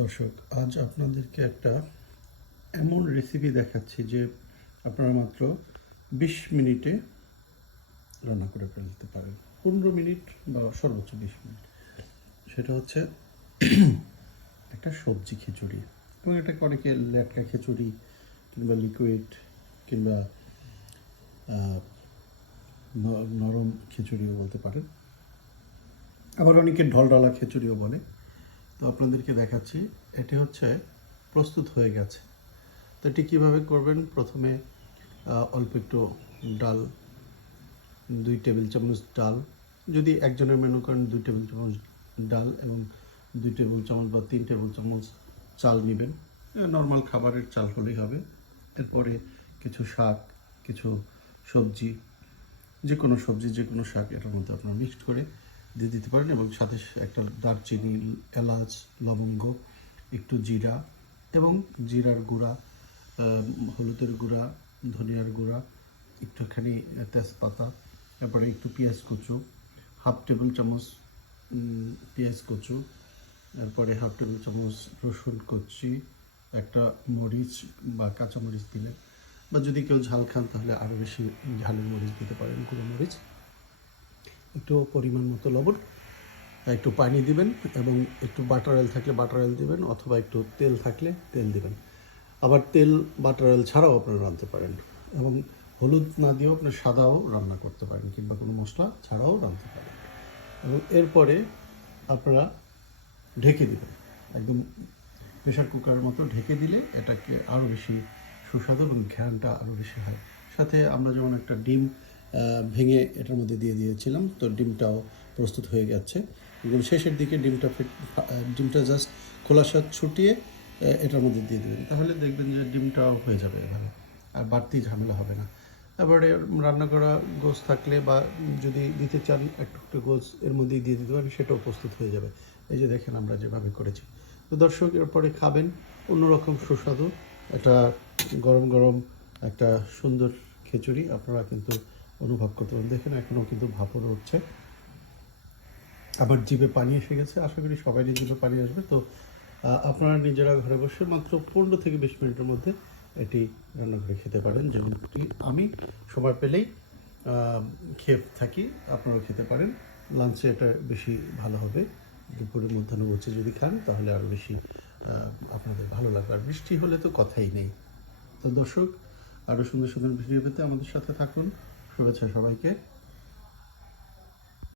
দর্শক, আজ আপনাদেরকে একটা এমন রেসিপি দেখাচ্ছি যে আপনারা মাত্র 20 মিনিটে রান্না করে ফেলতে পারেন। 15 মিনিট বা সর্বোচ্চ 20 মিনিট। সেটা হচ্ছে একটা সবজি খিচুড়ি, এবং এটাকে অনেকে লেটকা খিচুড়ি কিংবা লিকুইড কিংবা নরম খিচুড়িও বলতে পারেন, আবার অনেকে ঢলঢলা খিচুড়িও বলে। তো আপনাদেরকে দেখাচ্ছি, এটি হচ্ছে প্রস্তুত হয়ে গেছে। তো এটি কীভাবে করবেন, প্রথমে অল্প একটু ডাল, 2 টেবিল চামচ ডাল, যদি একজনের মেনু করেন 2 টেবিল চামচ ডাল এবং 2 টেবিল চামচ বা 3 টেবিল চামচ চাল নেবেন, নর্মাল খাবারের চাল হলেই হবে। এরপরে কিছু শাক, কিছু সবজি, যে কোনো সবজি, যে কোনো শাক এটার মধ্যে আপনারা মিক্সড করে দিয়ে দিতে পারেন, এবং সাথে একটা দারচিনি, এলাচ, লবঙ্গ, একটু জিরা এবং জিরার গুঁড়া, হলুদের গুঁড়া, ধনিয়ার গুঁড়া, একটুখানি তেজপাতা, তারপরে একটু পেঁয়াজ কুচু, হাফ টেবিল চামচ পেঁয়াজ কুচু, তারপরে হাফ টেবিল চামচ রসুন কুচি, একটা মরিচ বা কাঁচা মরিচ দিলে, বা যদি কেউ ঝাল খান তাহলে আরও বেশি ঝালের মরিচ দিতে পারেন, গুঁড়ো মরিচ, একটু পরিমাণ মতো লবণ, একটু পানি দিবেন, এবং একটু বাটার অয়েল থাকলে বাটার অয়েল দিবেন, অথবা একটু তেল থাকলে তেল দিবেন। আবার তেল বাটার অয়েল ছাড়াও আপনারা রাঁধতে পারেন, এবং হলুদ না দিয়েও আপনার সাদাও রান্না করতে পারেন, কিংবা কোনো মশলা ছাড়াও রাঁধতে পারেন। এবং এরপরে আপনারা ঢেকে দিবেন, একদম প্রেশার কুকারের মতো ঢেকে দিলে এটাকে আরও বেশি সুস্বাদু এবং ঘ্রাণটা আরও বেশি হয়। সাথে আমরা যেমন একটা ডিম ভেঙে এটার মধ্যে দিয়ে দিয়েছিলাম, তো ডিমটাও প্রস্তুত হয়ে গেছে। এবং শেষের দিকে ডিমটা জাস্ট খোলাসা ছুটিয়ে এটার মধ্যে দিয়ে দেবেন, তাহলে দেখবেন যে ডিমটাও হয়ে যাবে এভাবে, আর বাড়তি ঝামেলা হবে না। তারপরে রান্না করা গোশ থাকলে, বা যদি দিতে চান একটু একটু গোশ এর মধ্যেই দিয়ে দিতে পারেন, সেটাও প্রস্তুত হয়ে যাবে। এই যে দেখেন আমরা যেভাবে করেছি। তো দর্শক, এরপরে খাবেন অন্যরকম সুস্বাদু একটা গরম গরম একটা সুন্দর খিচুড়ি আপনারা কিন্তু অনুভব করতে পারেন। দেখেন এখনও কিন্তু ভাপড় উঠছে, আবার জিভে পানি এসে গেছে। আশা করি সবারই জিভে পানি আসবে। তো আপনারা নিজেরা ঘরে বসে মাত্র 15 থেকে 20 মিনিটের মধ্যে এটি রান্না করে খেতে পারেন, যেমনটি আমি সময় পেলেই খেয়ে থাকি। আপনারাও খেতে পারেন। লাঞ্চে এটা বেশি ভালো হবে। দুপুরে মধ্যাহ্নভোজে যদি খান তাহলে আরও বেশি আপনাদের ভালো লাগবে। আর বৃষ্টি হলে তো কথাই নেই। তো দর্শক, আরও সুন্দর সুন্দর ভিডিও পেতে আমাদের সাথে থাকুন। শুভেচ্ছা সবাইকে।